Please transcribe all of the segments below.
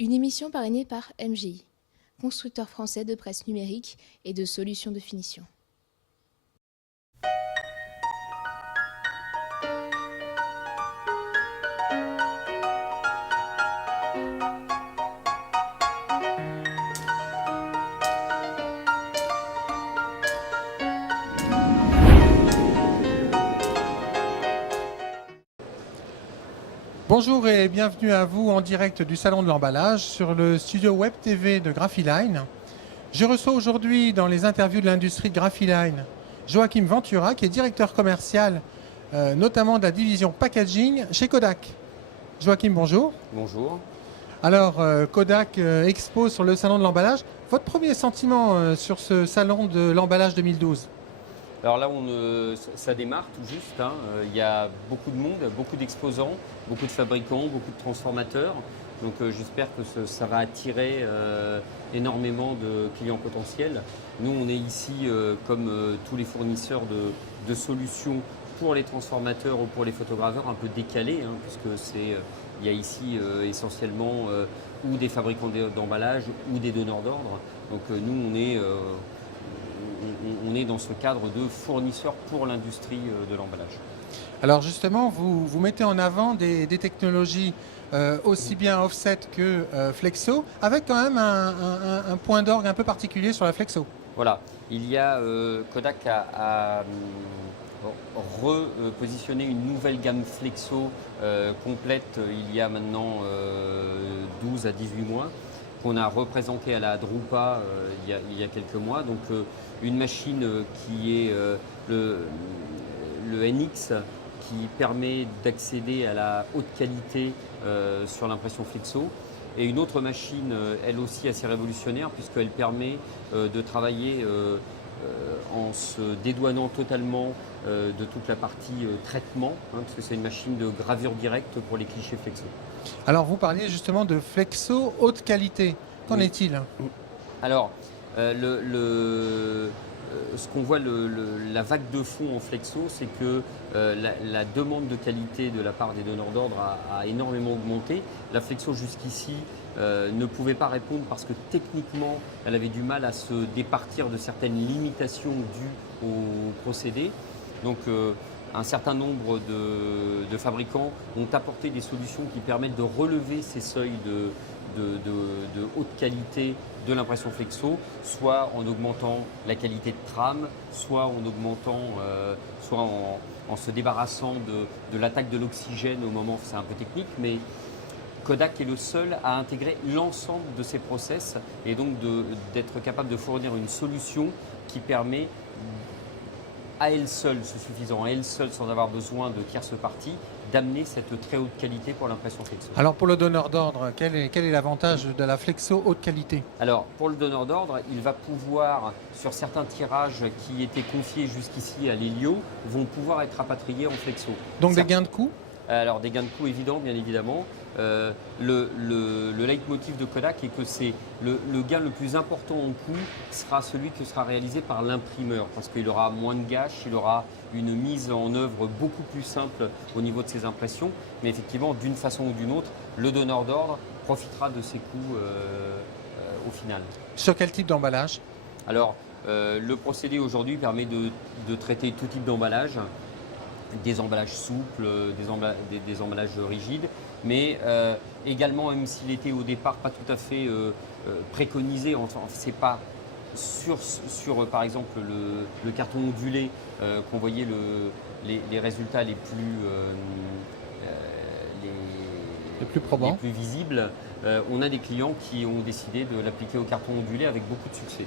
Une émission parrainée par MGI, constructeur français de presse numérique et de solutions de finition. Bonjour et bienvenue à vous en direct du Salon de l'Emballage sur le studio Web TV de Graphiline. Je reçois aujourd'hui dans les interviews de l'industrie de Graphiline Joachim Ventura, qui est directeur commercial notamment de la division packaging chez Kodak. Joachim, bonjour. Bonjour. Alors, Kodak expose sur le Salon de l'Emballage. Votre premier sentiment sur ce Salon de l'Emballage 2012? Alors là, ça démarre tout juste. Il y a beaucoup de monde, beaucoup d'exposants, beaucoup de fabricants, beaucoup de transformateurs. Donc j'espère que ça va attirer énormément de clients potentiels. Nous, on est ici comme tous les fournisseurs de solutions pour les transformateurs ou pour les photograveurs un peu décalés, puisque il y a ici essentiellement ou des fabricants d'emballage ou des donneurs d'ordre. Donc nous, on est dans ce cadre de fournisseurs pour l'industrie de l'emballage. Alors justement, vous mettez en avant des technologies aussi bien offset que flexo, avec quand même un point d'orgue un peu particulier sur la flexo. Voilà, Kodak a repositionné une nouvelle gamme flexo complète il y a maintenant 12 à 18 mois, qu'on a représenté à la Drupa il y a quelques mois. Donc une machine qui est le NX, qui permet d'accéder à la haute qualité sur l'impression flexo. Et une autre machine, elle aussi assez révolutionnaire, puisqu'elle permet de travailler en se dédouanant totalement de toute la partie traitement, parce que c'est une machine de gravure directe pour les clichés flexo. Alors vous parliez justement de flexo haute qualité. Qu'en est-il? Alors, ce qu'on voit, la vague de fond en flexo, c'est que la demande de qualité de la part des donneurs d'ordre a énormément augmenté. La flexo jusqu'ici ne pouvait pas répondre parce que techniquement, elle avait du mal à se départir de certaines limitations dues au procédé. Donc, un certain nombre de fabricants ont apporté des solutions qui permettent de relever ces seuils de haute qualité de l'impression flexo, soit en augmentant la qualité de trame, soit en se débarrassant de l'attaque de l'oxygène au moment, c'est un peu technique, mais Kodak est le seul à intégrer l'ensemble de ces process et donc d'être capable de fournir une solution qui permet à elle seule, c'est suffisant, à elle seule, sans avoir besoin de tierces parties, d'amener cette très haute qualité pour l'impression flexo. Alors pour le donneur d'ordre, quel est l'avantage de la flexo haute qualité? Alors pour le donneur d'ordre, il va pouvoir, sur certains tirages qui étaient confiés jusqu'ici à l'Helio, vont pouvoir être rapatriés en flexo. Donc des gains de coût? Alors des gains de coût évidents, bien évidemment. Le leitmotiv de Kodak est que c'est le gain le plus important en coût sera celui qui sera réalisé par l'imprimeur, parce qu'il aura moins de gâches, il aura une mise en œuvre beaucoup plus simple au niveau de ses impressions. Mais effectivement, d'une façon ou d'une autre, le donneur d'ordre profitera de ces coûts au final. Sur quel type d'emballage? Alors, le procédé aujourd'hui permet de traiter tout type d'emballage. Des emballages souples, des emballages rigides, mais également, même s'il était au départ pas tout à fait préconisé, enfin, c'est pas sur par exemple le carton ondulé qu'on voyait les résultats les plus probants, les plus visibles. On a des clients qui ont décidé de l'appliquer au carton ondulé avec beaucoup de succès.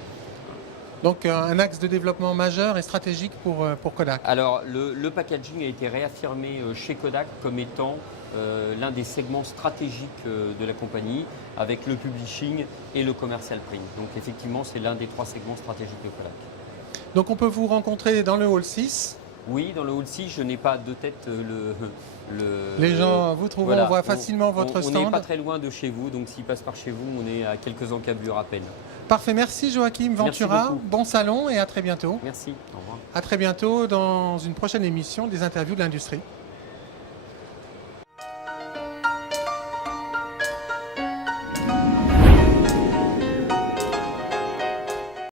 Donc un axe de développement majeur et stratégique pour Kodak. Alors le packaging a été réaffirmé chez Kodak comme étant l'un des segments stratégiques de la compagnie, avec le publishing et le commercial print. Donc effectivement, c'est l'un des 3 segments stratégiques de Kodak. Donc on peut vous rencontrer dans le hall 6? Oui, dans le hall 6, je n'ai pas de tête Les gens vous trouvent, voilà, on voit facilement votre stand. On n'est pas très loin de chez vous, donc s'ils passent par chez vous, on est à quelques encablures à peine. Parfait, merci Joachim Ventura, bon salon et à très bientôt. Merci, au revoir. À très bientôt dans une prochaine émission des interviews de l'industrie.